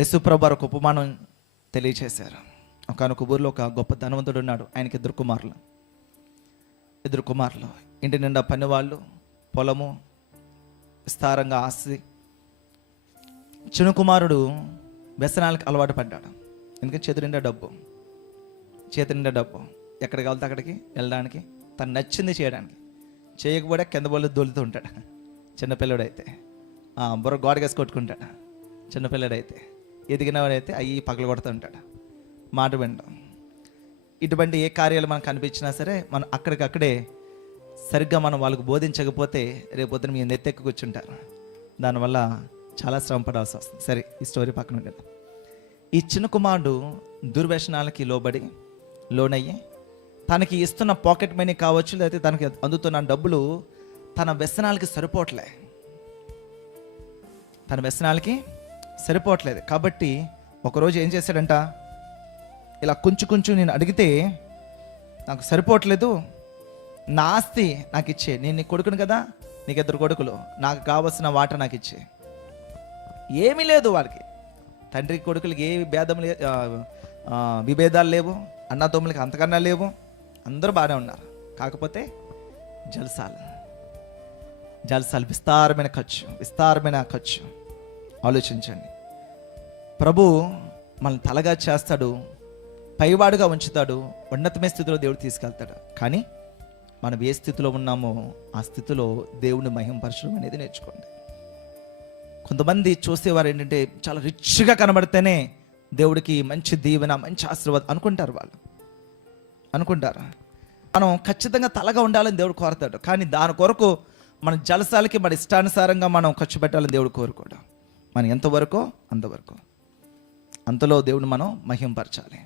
యశుప్రభు వారు ఒక ఉపమానం తెలియచేశారు. ఒకనొక ఊర్లో ఒక గొప్ప ధనవంతుడు ఉన్నాడు. ఆయనకి ఇద్దరు కుమారులు. ఇద్దరు కుమారులు. ఇంటి నిండా పనివాళ్ళు పొలము విస్తారంగా ఆస్తి. చిన్న కుమారుడు వ్యసనాలకు అలవాటు పడ్డాడు. ఎందుకంటే చేతి నిండా డబ్బు. చేతి నిండా డబ్బు. ఎక్కడికి వెళ్తే అక్కడికి వెళ్ళడానికి. తను నచ్చింది చేయడానికి. చేయకపోతే కింద బళ్ళు దొలుతూ ఉంటాడు. చిన్నపిల్లడైతే బుర్ర గోడకేసి కొట్టుకుంటాడు. చిన్నపిల్లడైతే ఎదిగినవాడైతే అయ్యి పగలు కొడుతూ ఉంటాడు. మాట వినడం. ఇటువంటి ఏ కార్యాలు మనకు కనిపించినా సరే మనం అక్కడికక్కడే సరిగ్గా మనం వాళ్ళకు బోధించకపోతే రేపొద్దున మీ నెత్తెక్కి కూర్చుంటారు. దానివల్ల చాలా శ్రమ పడాల్సి వస్తుంది. సరే ఈ స్టోరీ పక్కన ఉండేది ఈ చిన్న కుమారుడు దుర్వ్యసనాలకి లోబడి లోనయ్యి తనకి ఇస్తున్న పాకెట్ మనీ కావచ్చు లేకపోతే తనకి అందుతున్న డబ్బులు తన వ్యసనాలకి సరిపోవట్లే. తన వ్యసనాలకి సరిపోవట్లేదు. కాబట్టి ఒకరోజు ఏం చేశాడంట? ఇలా కొంచెం కొంచెం నేను అడిగితే నాకు సరిపోవట్లేదు. నా ఆస్తి నాకు ఇచ్చే. నేను నీ కొడుకును కదా? నీకు ఇద్దరు కొడుకులు. నాకు కావలసిన వాట నాకు ఇచ్చే. ఏమీ లేదు వాళ్ళకి తండ్రి కొడుకులకి ఏ భేదం లే విభేదాలు లేవు. అన్నదమ్ములకి అంతకన్నా లేవు. అందరూ బాగానే ఉన్నారు. కాకపోతే జల్సాలు. జల్సాలు విస్తారమైన ఖర్చు. విస్తారమైన ఖర్చు. ఆలోచించండి. ప్రభు మనల్ని తలగా చేస్తాడు పైవాడుగా ఉంచుతాడు ఉన్నతమైన స్థితిలో దేవుడు తీసుకెళ్తాడు. కానీ మనం ఏ స్థితిలో ఉన్నామో ఆ స్థితిలో దేవుని మహింపరచడం అనేది నేర్చుకోండి. కొంతమంది చూసేవారు ఏంటంటే చాలా రిచ్గా కనబడితేనే దేవుడికి మంచి దీవెన మంచి ఆశీర్వాదం అనుకుంటారు వాళ్ళు. అనుకుంటారు? మనం ఖచ్చితంగా తలగా ఉండాలని దేవుడు కోరతాడు. కానీ దాని కొరకు మన జలసాలకి మన ఇష్టానుసారంగా మనం ఖర్చు పెట్టాలని దేవుడు కోరుకోడు. మనం ఎంతవరకో అంతవరకు. అంతలో దేవుడు మనం మహింపరచాలి.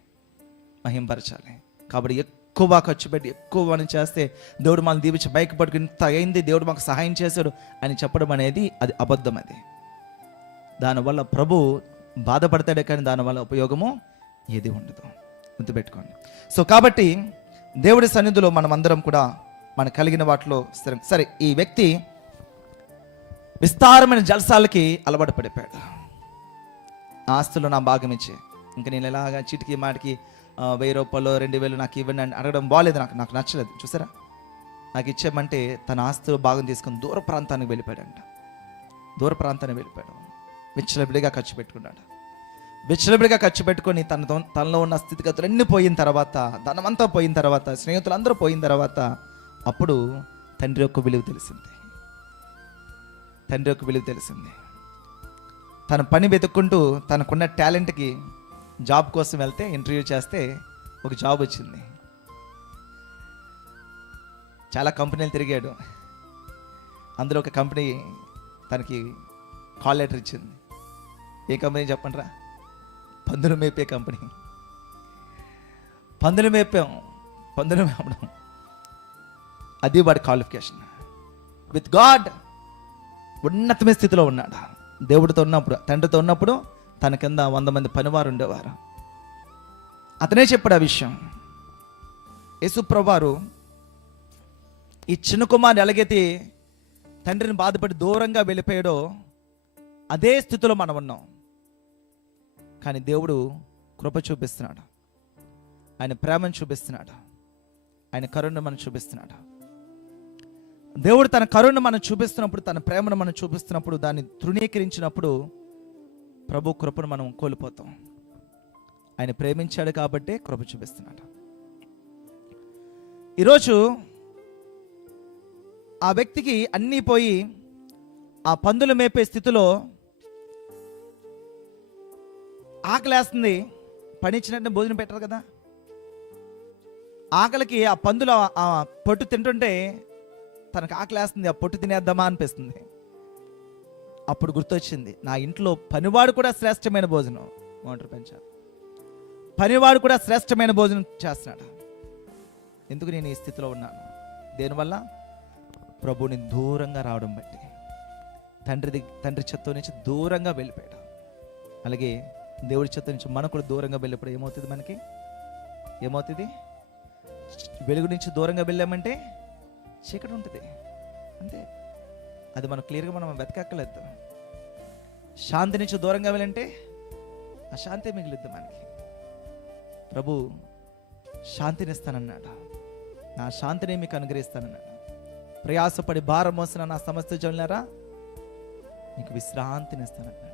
మహింపరచాలి. కాబట్టి ఎక్కువ ఖర్చు పెట్టి ఎక్కువ మనం చేస్తే దేవుడు మనం దీవించి బైక్ పట్టుకుని ఇంత అయింది దేవుడు మాకు సహాయం చేశాడు అని చెప్పడం అనేది అది అబద్ధం అది. దానివల్ల ప్రభు బాధపడతాడే కానీ దానివల్ల ఉపయోగము ఏది ఉండదు. గుర్తుపెట్టుకోండి. సో కాబట్టి దేవుడి సన్నిధిలో మనం అందరం కూడా మన కలిగిన వాటిలో స్థిరం సరే ఈ వ్యక్తి విస్తారమైన జలసాలకి అలవాటు పడిపోయాడు. ఆస్తులు నా భాగం ఇచ్చే ఇంకా నేను ఎలాగా చిటికి మాటికి వెయ్యి రూపాయలు రెండు వేలు నాకు ఇవ్వండి అని అడగడం బాగాలేదు నాకు నాకు నచ్చలేదు. చూసారా? నాకు ఇచ్చేయమంటే తన ఆస్తులు భాగం తీసుకొని దూర ప్రాంతానికి వెళ్ళిపోయాడంట. దూర ప్రాంతానికి వెళ్ళిపోయాడు. విచ్చలబిడిగా ఖర్చు పెట్టుకున్నాడు. విచ్చలబిడిగా ఖర్చు పెట్టుకొని తనతో తనలో ఉన్న స్థితిగతులు అన్నీ పోయిన తర్వాత ధనమంతా పోయిన తర్వాత స్నేహితులు అందరూ పోయిన తర్వాత అప్పుడు తండ్రి యొక్క విలువ తెలిసింది. తండ్రి యొక్క విలువ తెలిసింది. తన పని వెతుక్కుంటూ తనకున్న టాలెంట్కి జాబ్ కోసం వెళ్తే ఇంటర్వ్యూ చేస్తే ఒక జాబ్ వచ్చింది. చాలా కంపెనీలు తిరిగాడు. అందులో ఒక కంపెనీ తనకి కాల్ లెటర్ ఇచ్చింది. ఏ కంపెనీ చెప్పండిరా? పందులు మేపే కంపెనీ. పందులు మేపాం. పందులు మేపడం. అది వాడి క్వాలిఫికేషన్. With God! ఉన్నతమైన స్థితిలో ఉన్నాడు. దేవుడితో ఉన్నప్పుడు తండ్రితో ఉన్నప్పుడు తన కింద వంద మంది పనివారు ఉండేవారు. అతనే చెప్పాడు ఆ విషయం. యేసుప్రభువారు ఈ చిన్న కుమారుడు ఎలాగైతే తండ్రిని బాధపడి దూరంగా వెళ్ళిపోయాడో అదే స్థితిలో మనం ఉన్నాం. కానీ దేవుడు కృప చూపిస్తున్నాడు. ఆయన ప్రేమను చూపిస్తున్నాడు. ఆయన కరుణను మనం చూపిస్తున్నాడు. దేవుడు తన కరుణను మనం చూపిస్తున్నప్పుడు తన ప్రేమను మనం చూపిస్తున్నప్పుడు దాన్ని తృణీకరించినప్పుడు ప్రభు కృపను మనం కోల్పోతాం. ఆయన ప్రేమించాడు కాబట్టే కృప చూపిస్తున్నాడు. ఈరోజు ఆ వ్యక్తికి అన్నీ పోయి ఆ పందులు మేపే స్థితిలో ఆకలేస్తుంది. పనిచ్చినట్టు భోజనం పెట్టరు కదా. ఆకలికి ఆ పందులు ఆ- పొట్టు తింటుంటే తనకు ఆకలేస్తుంది ఆ పొట్టు తినేద్దామా అనిపిస్తుంది. అప్పుడు గుర్తొచ్చింది నా ఇంట్లో పనివాడు కూడా శ్రేష్టమైన భోజనం. మోటార్ పెంచారు పనివాడు కూడా శ్రేష్టమైన భోజనం చేస్తున్నాడు. ఎందుకు నేను ఈ స్థితిలో ఉన్నాను? దేనివల్ల? ప్రభుని దూరంగా రావడం బట్టి. తండ్రి తండ్రి చెత్త నుంచి దూరంగా వెళ్ళిపోయాడు. అలాగే దేవుడి చెత్త నుంచి మనం కూడా దూరంగా వెళ్ళినప్పుడు ఏమవుతుంది మనకి? ఏమవుతుంది? వెలుగు నుంచి దూరంగా వెళ్ళామంటే చీకటి ఉంటుంది. అంతే అది మనం క్లియర్గా మనం వెతకక్కలేదు శాంతి నుంచి దూరంగా వెళ్ళంటే అశాంతి మిగిలిద్ది మనకి. ప్రభు శాంతినిస్తానన్నాడు. నా శాంతిని మీకు అనుగ్రహిస్తానన్నాడు. ప్రయాసపడి భారం మోసిన నా సమస్త జనులారా మీకు విశ్రాంతినిస్తానన్నాడు.